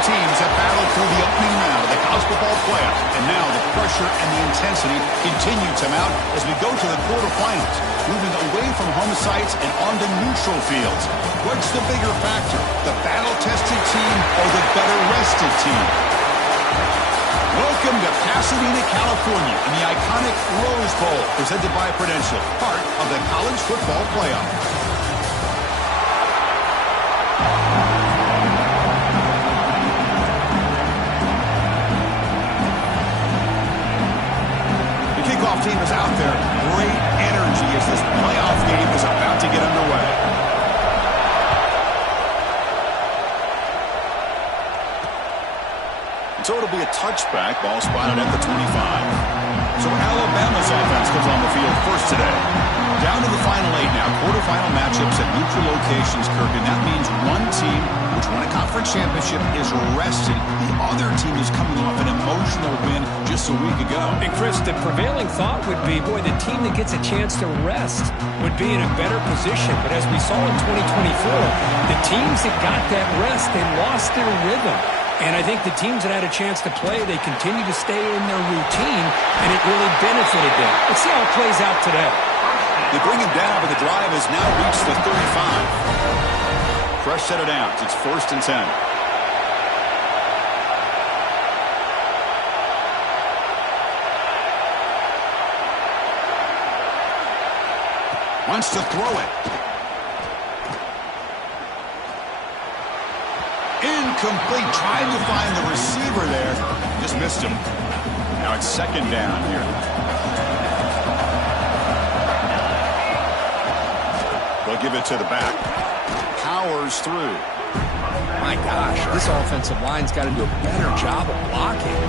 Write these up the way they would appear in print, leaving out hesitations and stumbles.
teams have battled through the opening round of the college football playoff, and now the pressure and the intensity continue to mount as we go to the quarterfinals, moving away from home sites and onto neutral fields. What's the bigger factor, the battle-tested team or the better-rested team? Welcome to Pasadena, California, in the iconic Rose Bowl, presented by Prudential, part of the college football playoff. Team is out there. Great energy as this playoff game is about to get underway. So it'll be a touchback. Ball spotted at the 25. So Alabama's offense comes on the field first today. Down to the final 8 now. Quarterfinal matchups at neutral locations, Kirk, and that means one team which won a conference championship is rested. The other team is coming off an emotional win just a week ago. And Chris, the prevailing thought would be, boy, the team that gets a chance to rest would be in a better position. But as we saw in 2024, the teams that got that rest, they lost their rhythm. And I think the teams that had a chance to play, they continue to stay in their routine, and it really benefited them. Let's see how it plays out today. They bring him down, but the drive has now reached the 35. Fresh set of downs. It's 1st and 10. Wants to throw it. Incomplete. Trying to find the receiver there. Just missed him. Now it's 2nd down here. They'll give it to the back. Powers through. My gosh, this offensive line's got to do a better job of blocking.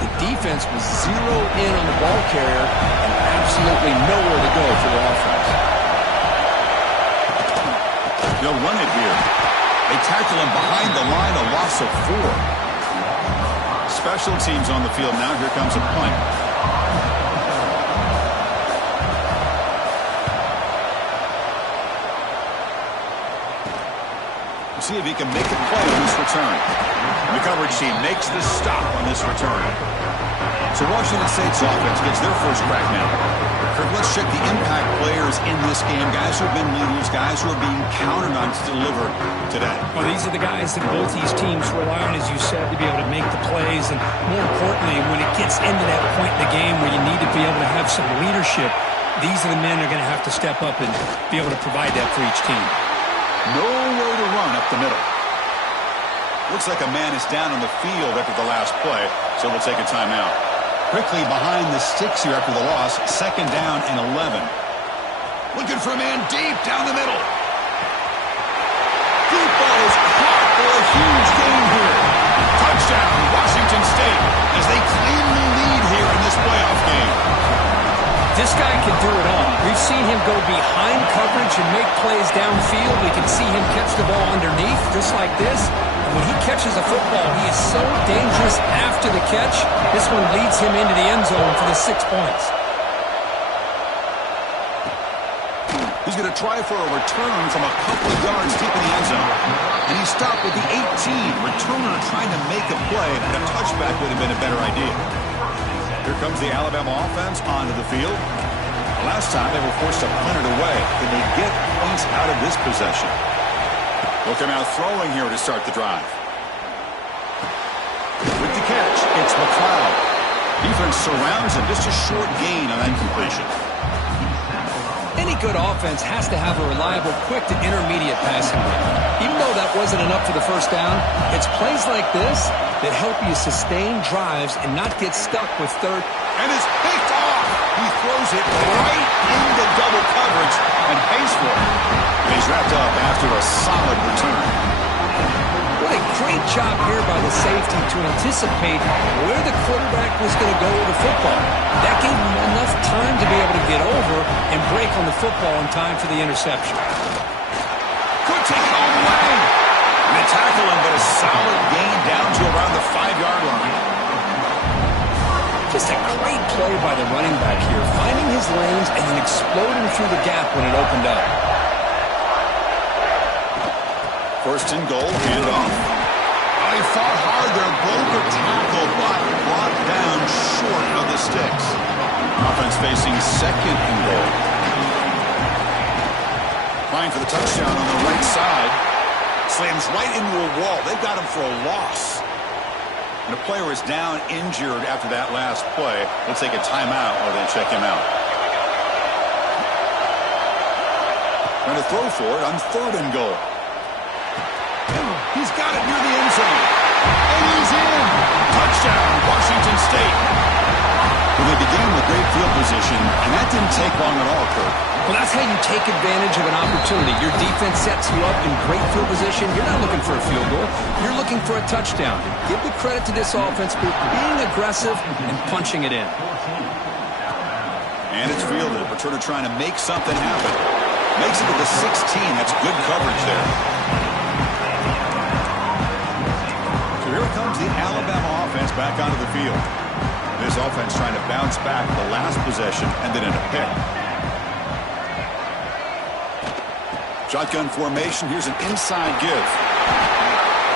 The defense was zeroed in on the ball carrier and absolutely nowhere to go for the offense. They'll run it here. They tackle him behind the line, a loss of 4. Special teams on the field now. Here comes a punt. See if he can make a play on this return. The coverage team makes the stop on this return. So Washington State's offense gets their first crack now. Kirk, let's check the impact players in this game. Guys who have been leaders, guys who are being counted on to deliver today. Well, these are the guys that both these teams rely on, as you said, to be able to make the plays. And more importantly, when it gets into that point in the game where you need to be able to have some leadership, these are the men that are going to have to step up and be able to provide that for each team. Nowhere to run up the middle. Looks like a man is down on the field after the last play, so we'll take a timeout. Quickly behind the sticks here after the loss. 2nd down and 11. Looking for a man deep down the middle. Deep ball is caught for a huge gain here. Touchdown, Washington State, as they claim the lead here in this playoff game. This guy can do it all. We've seen him go behind coverage and make plays downfield. We can see him catch the ball underneath, just like this. And when he catches a football, he is so dangerous after the catch. This one leads him into the end zone for the 6 points. He's going to try for a return from a couple of yards deep in the end zone. And he stopped with the 18. Returner trying to make a play, and a touchback would have been a better idea. Here comes the Alabama offense onto the field. Last time they were forced to punt it away. Can they get points out of this possession? They'll come out throwing here to start the drive. With the catch, it's McLeod. Defense surrounds him. Just a short gain on that completion. Any good offense has to have a reliable, quick to intermediate passing game. Even though that wasn't enough for the first down, it's plays like this that help you sustain drives and not get stuck with third. And it's picked off. He throws it right into double coverage and pays for it. And he's wrapped up after a solid return. What a great job here by the safety to anticipate where the quarterback was going to go with the football. That gave him enough time to be able to get over and break on the football in time for the interception. Could take it all the way. And they tackle him, but a solid gain down to around the 5-yard line. Just a great play by the running back here, finding his lanes and then exploding through the gap when it opened up. 1st and goal, handoff. he fought hard there, broke a tackle, but brought down short of the sticks. Offense facing second and goal. Trying for the touchdown on the right side. Slams right into a wall. They've got him for a loss. And the player is down injured after that last play. We'll take a timeout or then check him out. Trying to throw for it on third and goal. He's got it near the end zone. And he's in. Touchdown, Washington State. Well, they began with great field position, and that didn't take long at all, Kirk. Well, that's how you take advantage of an opportunity. Your defense sets you up in great field position. You're not looking for a field goal. You're looking for a touchdown. Give the credit to this offense for being aggressive and punching it in. And it's fielded. Returner trying to make something happen. Makes it to the 16. That's good coverage there. So here comes the Alabama offense back onto the field. This offense trying to bounce back the last possession and then in a pick. Shotgun formation. Here's an inside give.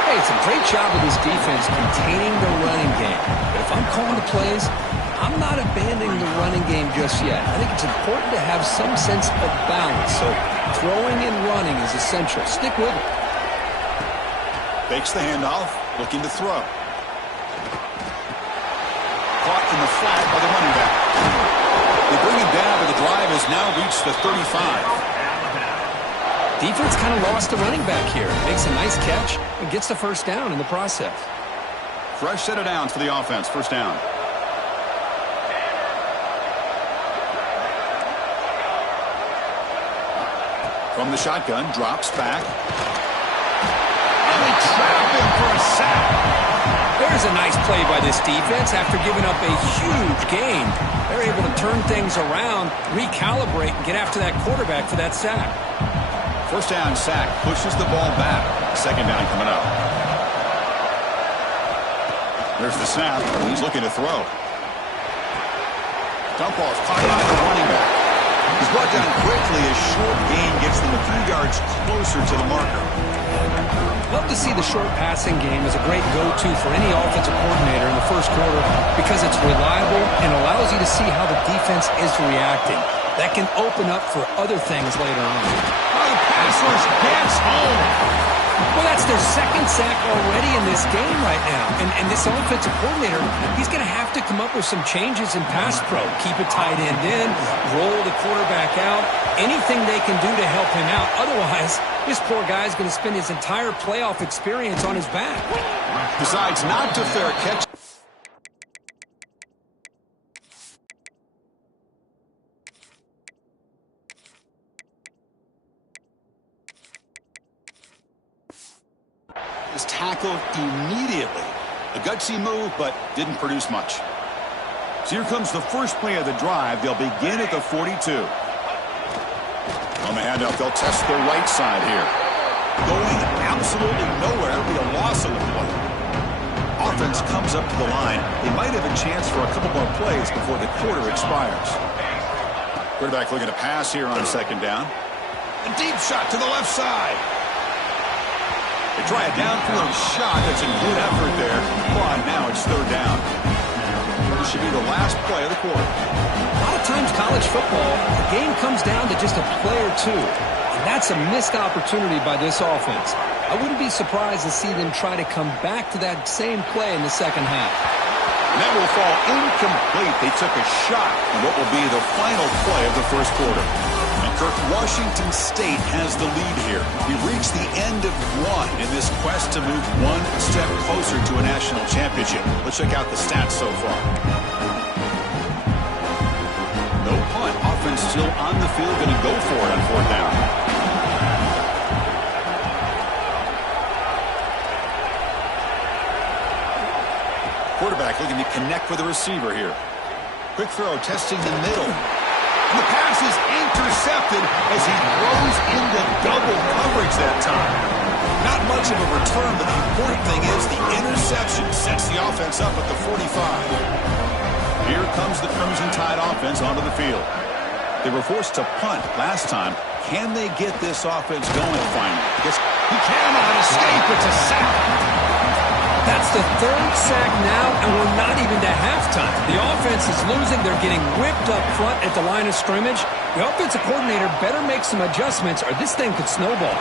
Hey, it's a great job of this defense containing the running game. But if I'm calling the plays, I'm not abandoning the running game just yet. I think it's important to have some sense of balance. So throwing and running is essential. Stick with it. Fakes the handoff. Looking to throw. Caught in the flat by the running back. They bring him down, but the drive has now reached the 35. Defense kind of lost the running back here. Makes a nice catch and gets the first down in the process. Fresh set of downs for the offense. First down. From the shotgun, drops back. And they trap him for a sack. There's a nice play by this defense. After giving up a huge gain, they're able to turn things around, recalibrate, and get after that quarterback for that sack. First down sack, pushes the ball back. Second down coming up. There's the snap. He's looking to throw. Dump ball's caught by the running back. He's brought down quickly. A short gain gets them a few yards closer to the marker. Love to see the short passing game as a great go-to for any offensive coordinator in the first quarter because it's reliable and allows you to see how the defense is reacting. That can open up for other things later on. Oh, the pass rush gets home. Well, that's their second sack already in this game right now. And this offensive coordinator, he's going to have to come up with some changes in pass pro. Keep a tight end in, roll the quarterback out, anything they can do to help him out. Otherwise, this poor guy's going to spend his entire playoff experience on his back. Decides not to fair catch. Is tackled immediately. A gutsy move, but didn't produce much. So here comes the first play of the drive. They'll begin at the 42. On the handoff, they'll test the right side here. Going absolutely nowhere. It'll be a loss of the play. Offense comes up to the line. They might have a chance for a couple more plays before the quarter expires. Quarterback looking to pass here on second down. A deep shot to the left side. They try a downfield shot. That's a good effort there. But now it's third down. This should be the last play of the quarter. A lot of times college football, the game comes down to just a play or two. And that's a missed opportunity by this offense. I wouldn't be surprised to see them try to come back to that same play in the second half. And that will fall incomplete. They took a shot on what will be the final play of the first quarter. And Kirk, Washington State has the lead here. We've reached the end of one in this quest to move one step closer to a national championship. Let's check out the stats so far. No punt. Offense still on the field, going to go for it on fourth down. Quarterback looking to connect with the receiver here. Quick throw, testing the middle. And the pass is intercepted as he throws into double coverage that time. Not much of a return, but the important thing is the interception sets the offense up at the 45. Here comes the Crimson Tide offense onto the field. They were forced to punt last time. Can they get this offense going finally? Yes, he cannot escape. It's a sack. That's the third sack now, and we're not even to halftime. The offense is losing. They're getting whipped up front at the line of scrimmage. The offensive coordinator better make some adjustments, or this thing could snowball.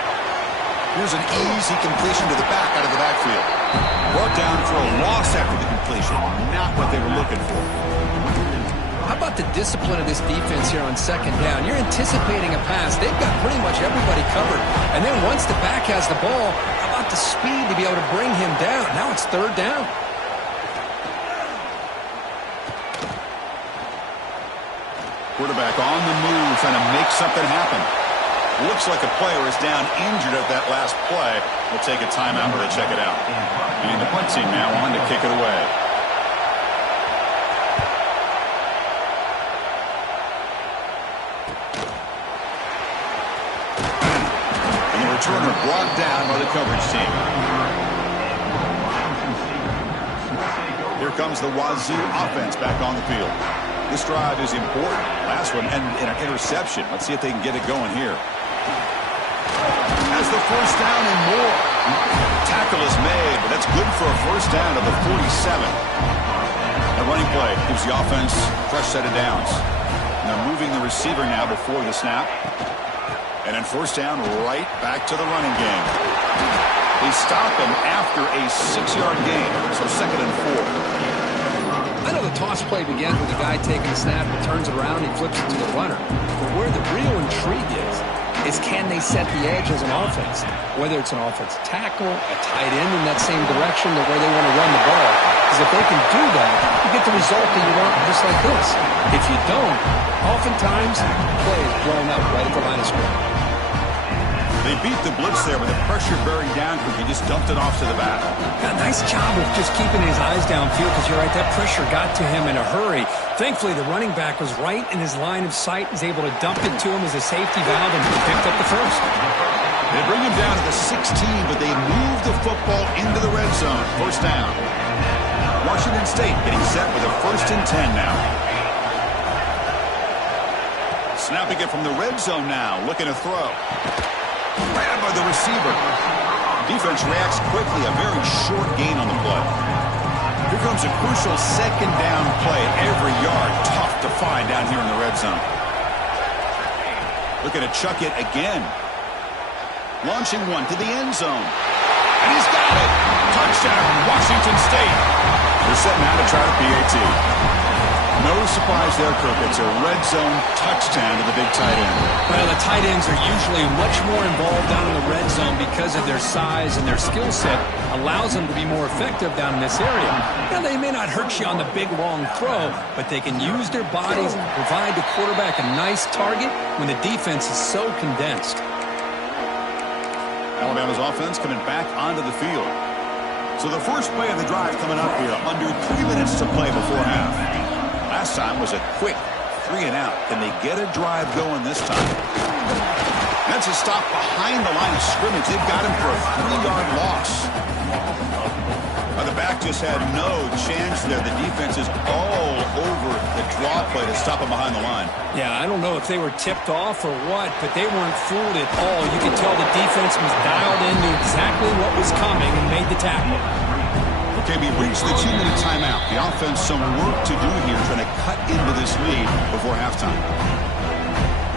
Here's an easy completion to the back out of the backfield. Brought down for a loss after the completion. Not what they were looking for. How about the discipline of this defense here on second down? You're anticipating a pass. They've got pretty much everybody covered. And then once the back has the ball, how about the speed to be able to bring him down? Now it's third down. Quarterback on the move, trying to make something happen. Looks like a player is down injured at that last play. We'll take a timeout to check it out. And the punt team now on to kick it away. And the returner brought down by the coverage team. Here comes the Wazoo offense back on the field. This drive is important. Last one ended in an interception. Let's see if they can get it going here. Has the first down and more. Tackle is made, but that's good for a first down at the 47. The running play gives the offense a fresh set of downs. Now moving the receiver now before the snap. And then first down right back to the running game. They stop him after a 6-yard gain, so second and 4. I know the toss play begins with the guy taking the snap and turns it around and he flips it to the runner. But where the real intrigue is can they set the edge as an offense? Whether it's an offensive tackle, a tight end in that same direction to where they want to run the ball. Because if they can do that, you get the result that you want just like this. If you don't, oftentimes, play is blown up right at the line of scrimmage. They beat the blitz there with the pressure buried down because he just dumped it off to the back. Yeah, nice job of just keeping his eyes downfield because you're right, that pressure got to him in a hurry. Thankfully, the running back was right in his line of sight. He's able to dump it to him as a safety valve and he picked up the first. They bring him down to the 16, but they move the football into the red zone. First down. Washington State getting set with a 1st and 10 now. Snapping it from the red zone now, looking to throw. Grabbed by the receiver. Defense reacts quickly, a very short gain on the play. Here comes a crucial second down play. Every yard tough to find down here in the red zone. Looking to chuck it again. Launching one to the end zone. And he's got it. Touchdown, Washington State. They're setting out to try the PAT. No surprise there, Kirk. It's a red zone touchdown to the big tight end. Well, the tight ends are usually much more involved down in the red zone because of their size and their skill set allows them to be more effective down in this area. Now, they may not hurt you on the big, long throw, but they can use their bodies and provide the quarterback a nice target when the defense is so condensed. Alabama's offense coming back onto the field. So the first play of the drive coming up here, under 3 minutes to play before half. Last time was a quick 3 and out. Can they get a drive going this time? That's a stop behind the line of scrimmage. They've got him for a 3-yard loss. Now the back just had no chance there. The defense is all over the draw play to stop him behind the line. Yeah, I don't know if they were tipped off or what, but they weren't fooled at all. You could tell the defense was dialed into exactly what was coming and made the tackle. Okay, we reached the 2-minute timeout. The offense some work to do here trying to cut into this lead before halftime.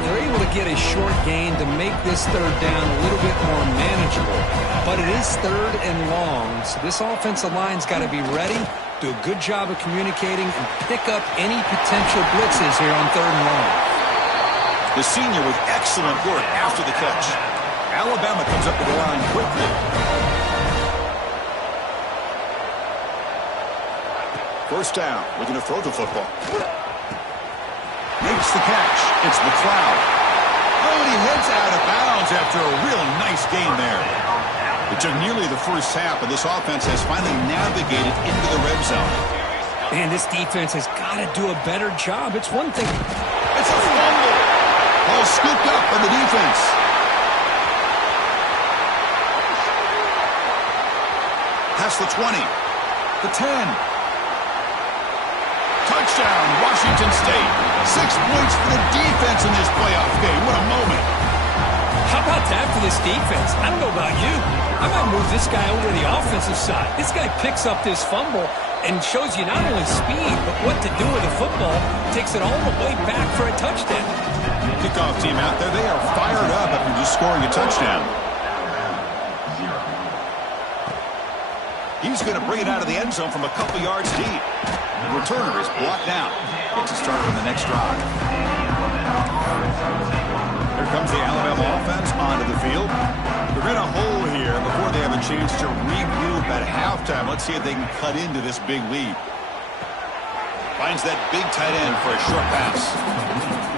They're able to get a short gain to make this third down a little bit more manageable. But it is third and long, so this offensive line's got to be ready, do a good job of communicating, and pick up any potential blitzes here on third and long. The senior with excellent work after the catch. Alabama comes up to the line quickly. First down, looking to throw the football. Makes the catch. It's McLeod. Oh, and he heads out of bounds after a real nice gain there. It took nearly the first half, but this offense has finally navigated into the red zone. Man, this defense has got to do a better job. It's one thing. It's a fumble. Ball scooped up by the defense. Past the 20. The 10. Touchdown, Washington State. 6 points for the defense in this playoff game. What a moment. How about that for this defense? I don't know about you. I might move this guy over to the offensive side. This guy picks up this fumble and shows you not only speed, but what to do with the football. Takes it all the way back for a touchdown. Kickoff team out there, they are fired up after just scoring a touchdown. He's going to bring it out of the end zone from a couple yards deep. The returner is blocked out. Gets it started on the next drive. Here comes the Alabama offense onto the field. They're in a hole here before they have a chance to regroup at halftime. Let's see if they can cut into this big lead. Finds that big tight end for a short pass.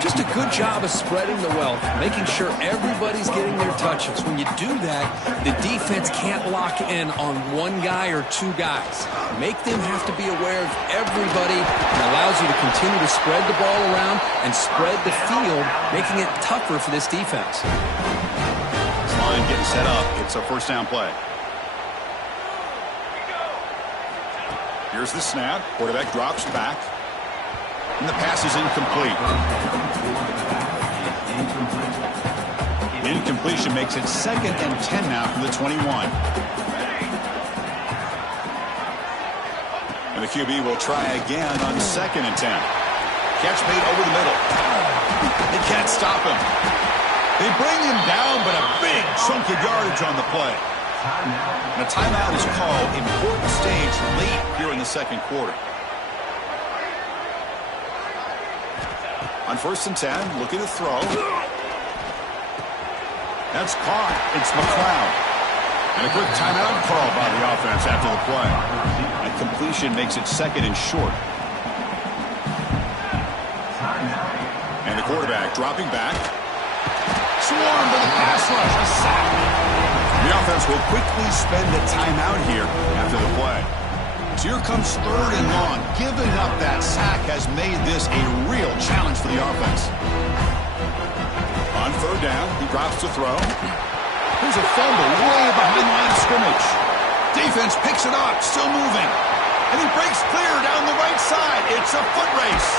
Just a good job of spreading the wealth, making sure everybody's getting their touches. When you do that, the defense can't lock in on one guy or two guys. Make them have to be aware of everybody, and allows you to continue to spread the ball around and spread the field, making it tougher for this defense. This line getting set up. It's a first down play. Here's the snap. Quarterback drops back. And the pass is incomplete. Incompletion makes it 2nd and 10 now from the 21. And the QB will try again on 2nd and 10. Catch made over the middle. They can't stop him. They bring him down, but a big chunk of yardage on the play. And a timeout is called. Important stage late here in the second quarter. On 1st and 10, looking to throw. That's caught. It's McLeod. And a quick timeout call by the offense after the play. And completion makes it 2nd and short. And the quarterback dropping back. Swarmed with a pass rush. A sack. The offense will quickly spend a timeout here after the play. So here comes 3rd and long. Giving up that sack has made this a real challenge for the offense. On 3rd down, he drops to throw. Here's a fumble way behind the line of scrimmage. Defense picks it up, still moving. And he breaks clear down the right side. It's a foot race.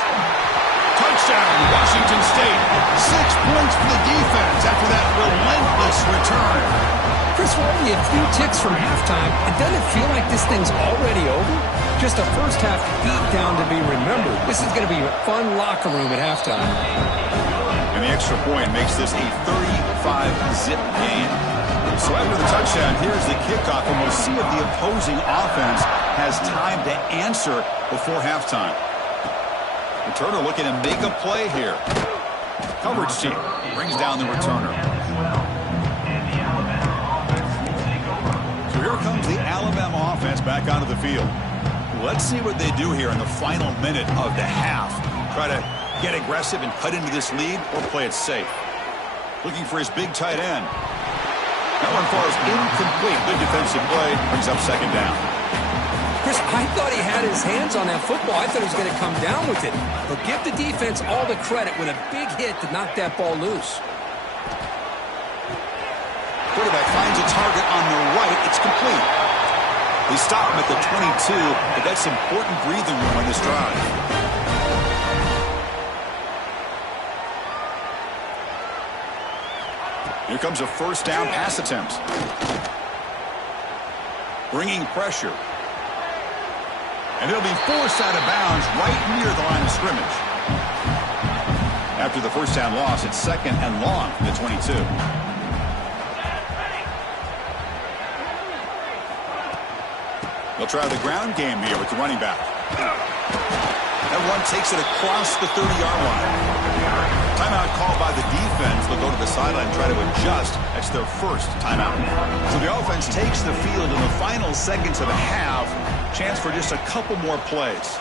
Touchdown, Washington State. 6 points for the defense after that relentless return. Chris, we're only a few ticks from halftime. It doesn't feel like this thing's already over. Just a first half beatdown to be remembered. This is going to be a fun locker room at halftime. And the extra point makes this a 35-zip game. So after the touchdown, here's the kickoff, and we'll see if the opposing offense has time to answer before halftime. Returner looking to make a play here. Coverage team brings down the returner. So here comes the Alabama offense back onto the field. Let's see what they do here in the final minute of the half. Try to get aggressive and cut into this lead, or play it safe. Looking for his big tight end. That one falls incomplete. Good defensive play. Brings up 2nd down. Chris, I thought he had his hands on that football. I thought he was going to come down with it. But give the defense all the credit with a big hit to knock that ball loose. Quarterback finds a target on the right. It's complete. They stop him at the 22, but that's important breathing room on this drive. Here comes a 1st down pass attempt. Bringing pressure. And it'll be forced out of bounds right near the line of scrimmage. After the 1st down loss, it's 2nd and long from the 22. They'll try the ground game here with the running back. That one takes it across the 30-yard line. Timeout called by the defense. They'll go to the sideline and try to adjust. That's their first timeout. So the offense takes the field in the final seconds of the half. Chance for just a couple more plays.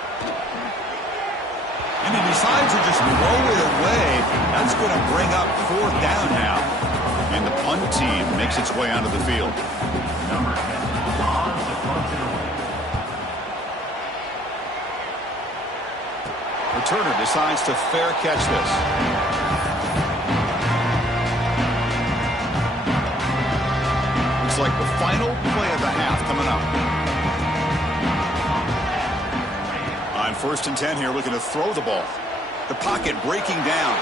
And he decides to just throw it away. That's going to bring up 4th down now. And the punt team makes its way onto the field. Returner decides to fair catch this. Looks like the final play of the half coming up. On 1st and 10 here, looking to throw the ball. The pocket breaking down.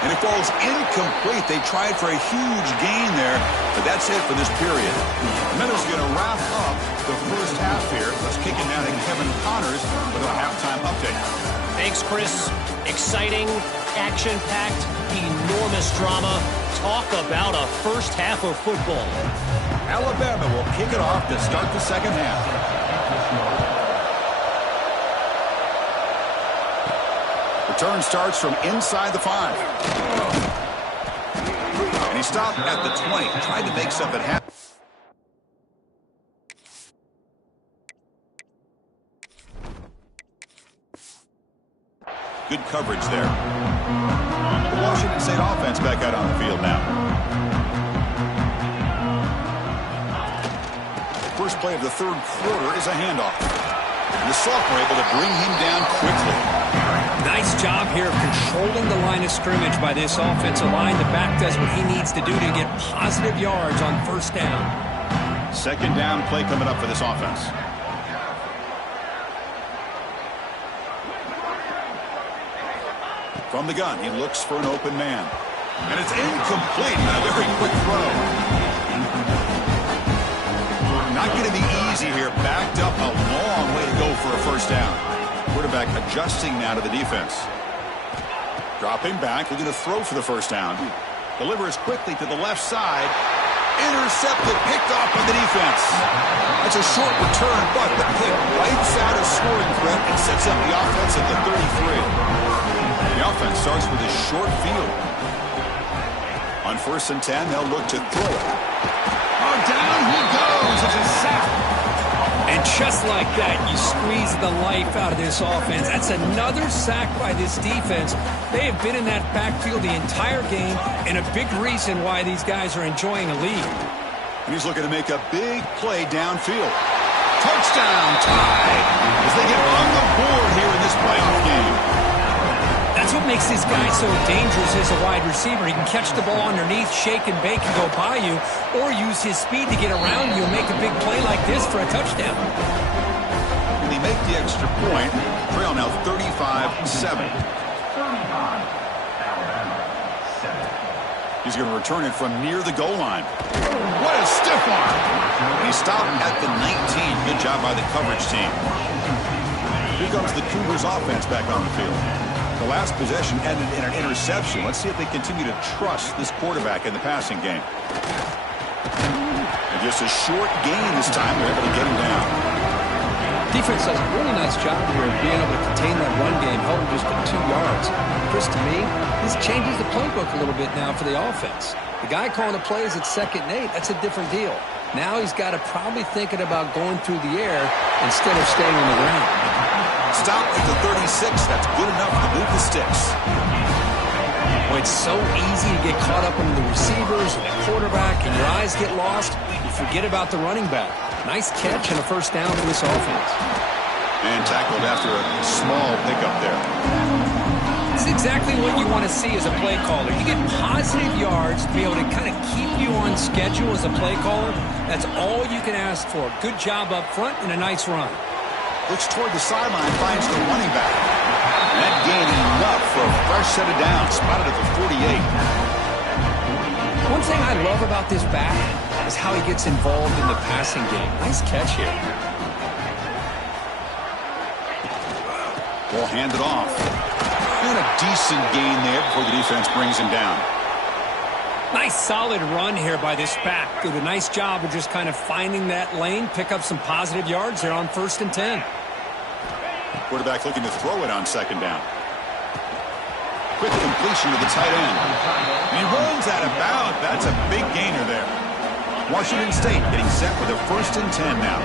And it falls incomplete. They tried for a huge gain there, but that's it for this period. Minnesota going to wrap up the first half here. Let's kick it now to Kevin Connors with a halftime update. Thanks, Chris. Exciting, action-packed, enormous drama. Talk about a first half of football. Alabama will kick it off to start the second half. Return starts from inside the 5. And he stopped at the 20. Tried to make something happen. Good coverage there. The Washington State offense back out on the field now. First play of the third quarter is a handoff. And the sophomore able to bring him down quickly. Nice job here of controlling the line of scrimmage by this offensive line. The back does what he needs to do to get positive yards on first down. Second down play coming up for this offense. From the gun, he looks for an open man. And it's incomplete. A very quick throw. Not going to be easy here. Backed up a long way to go for a first down. Quarterback adjusting now to the defense. Dropping back, looking to throw for the first down. Delivers quickly to the left side. Intercepted, picked off by the defense. It's a short return, but the pick wipes out a scoring threat and sets up the offense at the 33. The offense starts with a short field. On 1st and 10, they'll look to throw it. Oh, down he goes. It's a sack. And just like that, you squeeze the life out of this offense. That's another sack by this defense. They have been in that backfield the entire game, and a big reason why these guys are enjoying a lead. And he's looking to make a big play downfield. Touchdown, tie, as they get on the board here in this playoff game. That's what makes this guy so dangerous as a wide receiver. He can catch the ball underneath, shake and bake and go by you, or use his speed to get around you and make a big play like this for a touchdown. And they make the extra point. Trail now 35-7. He's going to return it from near the goal line. What a stiff arm. And he stopped at the 19. Good job by the coverage team. Here comes the Cougars offense back on the field. The last possession ended in an interception. Let's see if they continue to trust this quarterback in the passing game. And just a short gain this time. They're able to get him down. Defense does a really nice job here of being able to contain that run game, held just at 2 yards. Chris, to me, this changes the playbook a little bit now for the offense. The guy calling the plays at 2nd and 8, that's a different deal. Now he's got to probably thinking about going through the air instead of staying on the ground. Stop at the 36. That's good enough to move the sticks. Well, it's so easy to get caught up in the receivers and the quarterback, and your eyes get lost. You forget about the running back. Nice catch and a first down for this offense. And tackled after a small pickup there. It's exactly what you want to see as a play caller. You get positive yards to be able to kind of keep you on schedule as a play caller. That's all you can ask for. Good job up front and a nice run. Looks toward the sideline, finds the running back. And that gain enough for a fresh set of downs. Spotted at the 48. One thing I love about this back is how he gets involved in the passing game. Nice catch here. Ball handed off. And a decent gain there before the defense brings him down. Nice solid run here by this back. Did a nice job of just kind of finding that lane, pick up some positive yards there on 1st and 10. Quarterback looking to throw it on 2nd down. Quick completion to the tight end. And he rolls out of bounds. That's a big gainer there. Washington State getting set with a 1st and 10 now.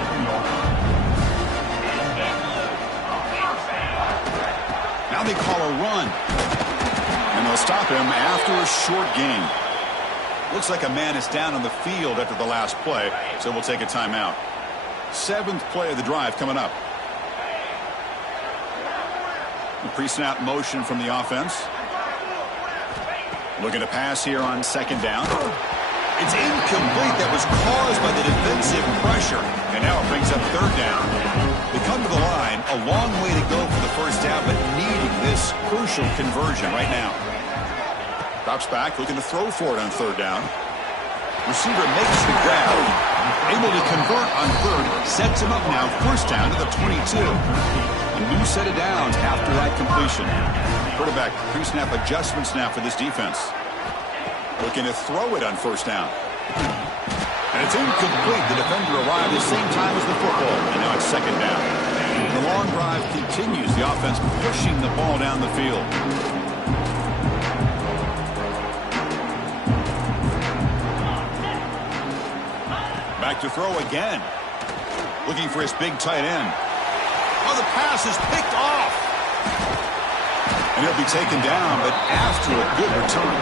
Now they call a run. And they'll stop him after a short gain. Looks like a man is down on the field after the last play, so we'll take a timeout. 7th play of the drive coming up. A pre-snap motion from the offense. Looking to pass here on 2nd down. It's incomplete. That was caused by the defensive pressure. And now it brings up 3rd down. They come to the line. A long way to go for the first down, but needing this crucial conversion right now. Drops back, looking to throw for it on third down. Receiver makes the grab. Able to convert on third. Sets him up now, first down to the 22. A new set of downs after that completion. Quarterback pre-snap adjustment snap for this defense. Looking to throw it on first down. And it's incomplete. The defender arrived at the same time as the football. And now it's second down. The long drive continues. The offense pushing the ball down the field. Back to throw again. Looking for his big tight end. Oh, the pass is picked off. And he'll be taken down, but after a good return.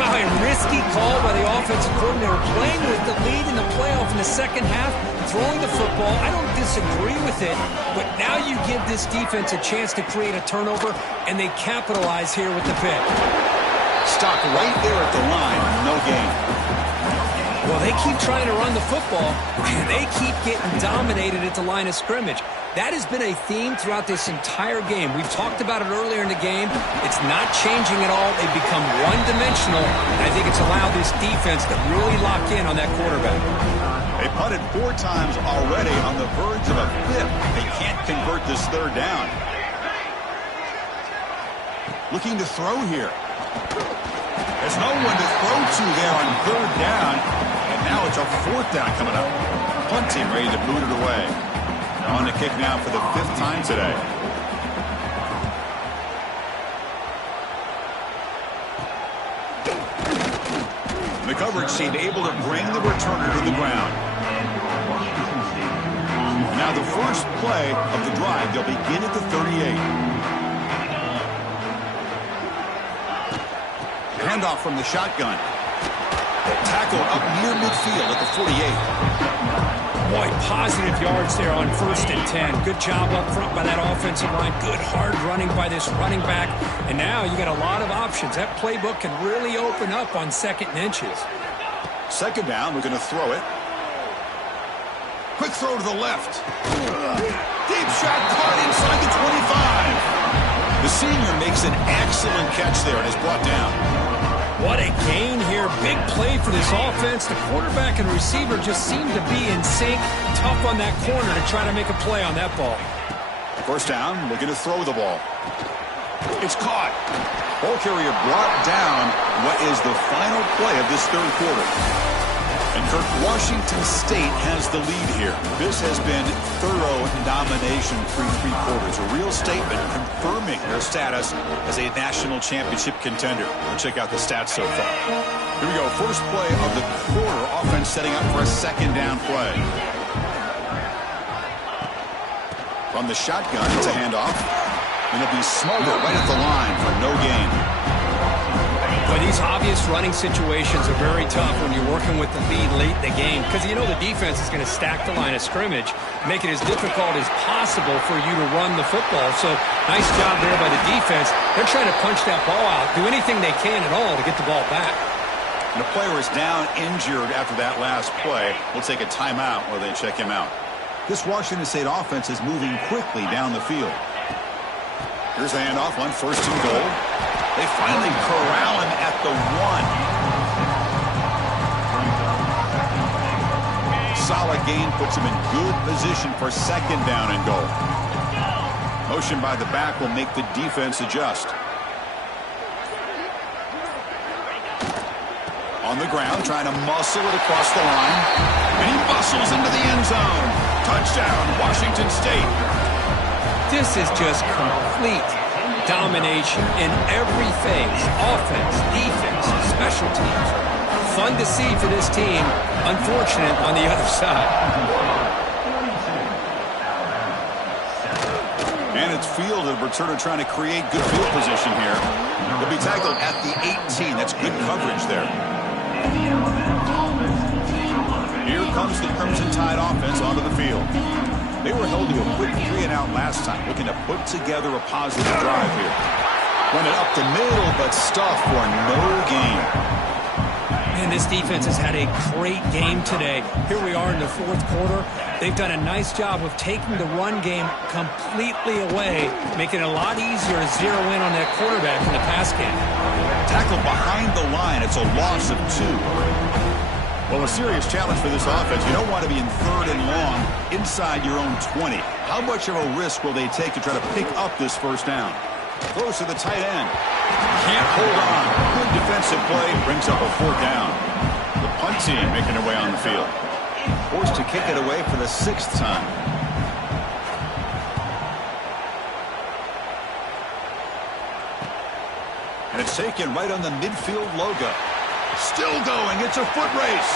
Wow, a risky call by the offensive coordinator, playing with the lead in the playoff in the second half, throwing the football. I don't disagree with it, but now you give this defense a chance to create a turnover, and they capitalize here with the pick. Stopped right there at the line. No gain. Well, they keep trying to run the football, and they keep getting dominated at the line of scrimmage. That has been a theme throughout this entire game. We've talked about it earlier in the game. It's not changing at all. They've become one-dimensional, and I think it's allowed this defense to really lock in on that quarterback. They punted 4 times already, on the verge of a 5th. They can't convert this third down. Looking to throw here. There's no one to throw to there on third down. And now it's a 4th down coming up. Punting, ready to boot it away. On the kick now for the 5th time today. The coverage seemed able to bring the returner to the ground. Now the first play of the drive, they'll begin at the 38. Handoff from the shotgun. Tackled up near midfield at the 48. Boy, positive yards there on 1st and 10. Good job up front by that offensive line. Good hard running by this running back. And now you got a lot of options. That playbook can really open up on 2nd and inches. Second down, we're going to throw it. Quick throw to the left. Deep shot caught inside the 25. The senior makes an excellent catch there and is brought down. What a gain here. Big play for this offense. The quarterback and receiver just seem to be in sync. Tough on that corner to try to make a play on that ball. First down, looking to throw the ball. It's caught. Ball carrier brought down. What is the final play of this third quarter? And Kirk, Washington State has the lead here. This has been thorough domination through 3 quarters. A real statement confirming their status as a national championship contender. We'll check out the stats so far. Here we go. First play of the quarter. Offense setting up for a second down play. From the shotgun, it's a handoff. And it'll be smothered right at the line for no gain. Boy, these obvious running situations are very tough when you're working with the lead late in the game, because you know the defense is going to stack the line of scrimmage, make it as difficult as possible for you to run the football. So nice job there by the defense. They're trying to punch that ball out, do anything they can at all to get the ball back. And the player is down injured after that last play. We'll take a timeout while they check him out. This Washington State offense is moving quickly down the field. Here's the handoff on 1st and goal. They finally corral him at the 1. Solid gain puts him in good position for 2nd down and goal. Motion by the back will make the defense adjust. On the ground, trying to muscle it across the line. And he muscles into the end zone. Touchdown, Washington State. This is just complete domination in every phase. Offense, defense, special teams. Fun to see for this team. Unfortunate on the other side. And it's fielded. Returner trying to create good field position here. He'll be tackled at the 18. That's good coverage there. Here comes the Crimson Tide offense onto the field. They were held to a quick 3-and-out last time, looking to put together a positive drive here. Run it up the middle, but stuffed for no gain. Man, this defense has had a great game today. Here we are in the 4th quarter. They've done a nice job of taking the run game completely away, making it a lot easier to zero in on that quarterback in the pass game. Tackled behind the line. It's a loss of 2. Well, a serious challenge for this offense. You don't want to be in 3rd and long inside your own 20. How much of a risk will they take to try to pick up this first down? Throws to the tight end. Can't hold on. Good defensive play. Brings up a 4th down. The punt team making their way on the field. Forced to kick it away for the 6th time. And it's taken right on the midfield logo. Still going. It's a foot race.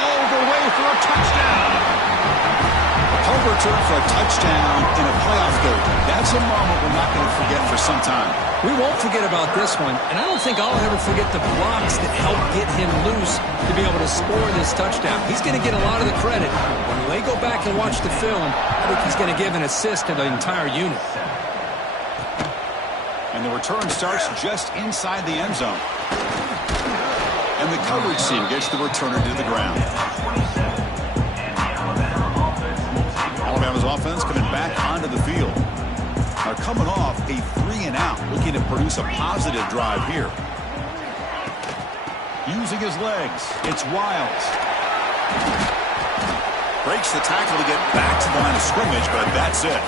All the way for a touchdown. A punt return for a touchdown in a playoff game. That's a moment we're not going to forget for some time. We won't forget about this one, and I don't think I'll ever forget the blocks that helped get him loose to be able to score this touchdown. He's going to get a lot of the credit. When they go back and watch the film, I think he's going to give an assist to the entire unit. And the return starts just inside the end zone. And the coverage team gets the returner to the ground. Alabama's offense coming back onto the field. Are coming off a 3-and-out, looking to produce a positive drive here. Using his legs, it's Wiles. Breaks the tackle to get back to the line of scrimmage, but that's it.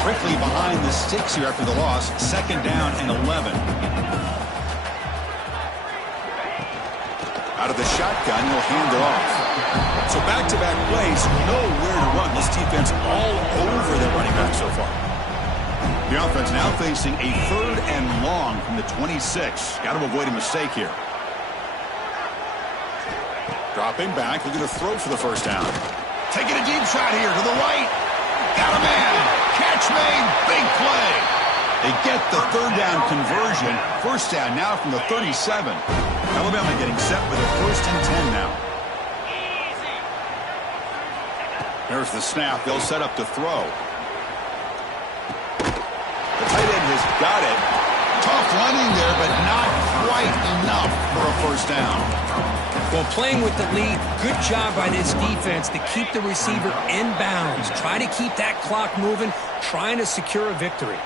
Quickly behind the sticks here after the loss. 2nd down and 11. Out of the shotgun, he'll hand it off. So back-to-back plays, know where to run. This defense all over their running back so far. The offense now facing a 3rd and long from the 26. Got to avoid a mistake here. Dropping back, looking to throw for the first down. Taking a deep shot here to the right. Got a man. Catch made. Big play. They get the 3rd down conversion. First down now from the 37. Alabama getting set with a 1st and 10 now. There's the snap. They'll set up to throw. The tight end has got it. Tough running there, but not quite enough for a first down. Well, playing with the lead, good job by this defense to keep the receiver in bounds. Try to keep that clock moving, trying to secure a victory.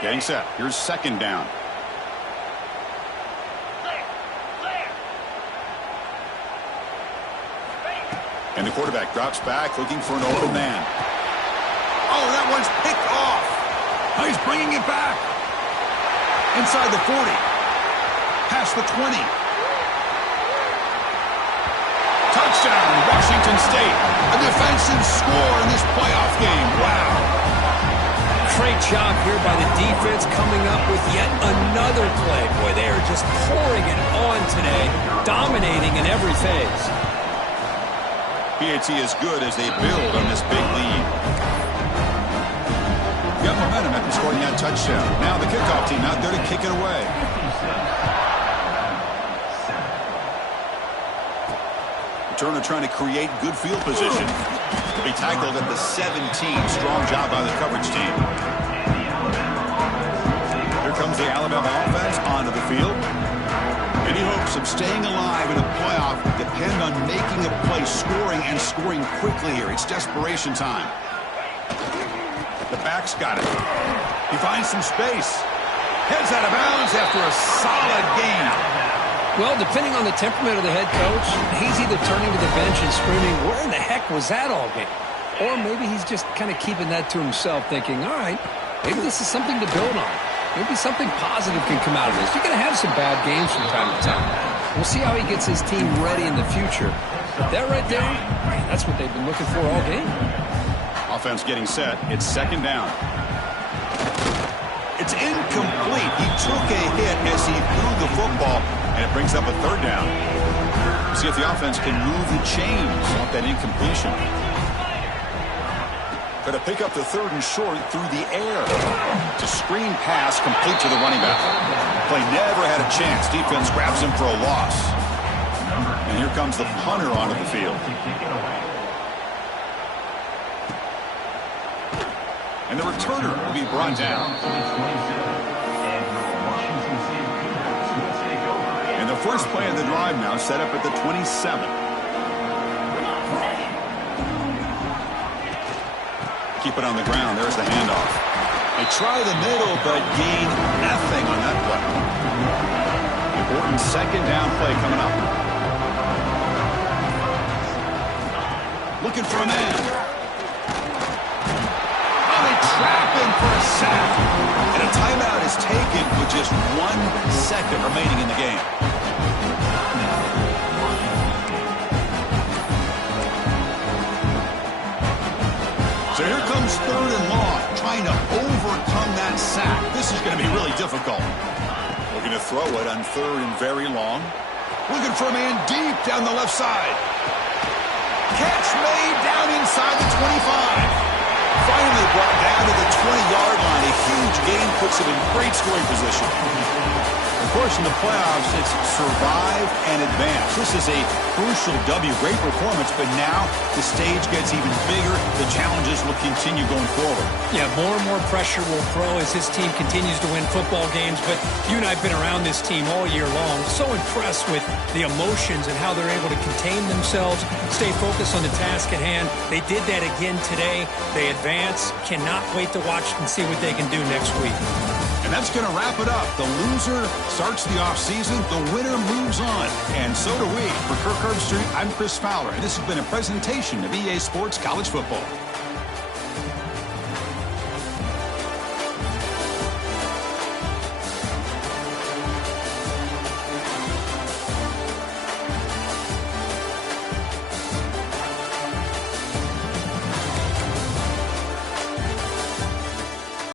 Getting set. Here's 2nd down. And the quarterback drops back, looking for an open man. Oh, that one's picked off. Oh, he's bringing it back. Inside the 40. Past the 20. Touchdown, Washington State. A defensive score in this playoff game. Wow. Great job here by the defense coming up with yet another play. Boy, they are just pouring it on today, dominating in every phase. PAT is good as they build on this big lead. Got momentum after scoring that touchdown. Now the kickoff team out there to kick it away. Returner trying to create good field position. To be tackled at the 17. Strong job by the coverage team. Here comes the Alabama offense onto the field. Any hopes of staying alive in a playoff depend on making a play, scoring, and scoring quickly here. It's desperation time. The back's got it. He finds some space. Heads out of bounds after a solid gain. Well, depending on the temperament of the head coach, he's either turning to the bench and screaming, where in the heck was that all game? Or maybe he's just kind of keeping that to himself, thinking, all right, maybe this is something to build on. Maybe something positive can come out of this. You're going to have some bad games from time to time. We'll see how he gets his team ready in the future. That right there, that's what they've been looking for all game. Offense getting set. It's 2nd down. It's incomplete. He took a hit as he threw the football, and it brings up a 3rd down. See if the offense can move the chains off that incompletion. Going to pick up the 3rd and short through the air. It's a screen pass complete to the running back. Play never had a chance. Defense grabs him for a loss. And here comes the punter onto the field. And the returner will be brought down. And the first play of the drive now set up at the 27. keep it on the ground. There's the handoff. They try the middle, but gain nothing on that play. Important second down play coming up. Looking for a man. Oh, they trap him for a sack. And a timeout is taken with just 1 second remaining in the game. So here comes 3rd and long, trying to overcome that sack. This is going to be really difficult. Looking to throw it on 3rd and very long. Looking for a man deep down the left side. Catch made down inside the 25. Finally brought down to the 20-yard line. A huge gain puts him in great scoring position. Of course, in the playoffs, it's survive and advance. This is a crucial W. Great performance, but now the stage gets even bigger. The challenges will continue going forward. Yeah, more and more pressure will grow as this team continues to win football games. But you and I have been around this team all year long. So impressed with the emotions and how they're able to contain themselves, stay focused on the task at hand. They did that again today. They advance. Cannot wait to watch and see what they can do next week. And that's going to wrap it up. The loser starts the offseason. The winner moves on. And so do we. For Kirk Herbstreit, I'm Chris Fowler. And this has been a presentation of EA Sports College Football.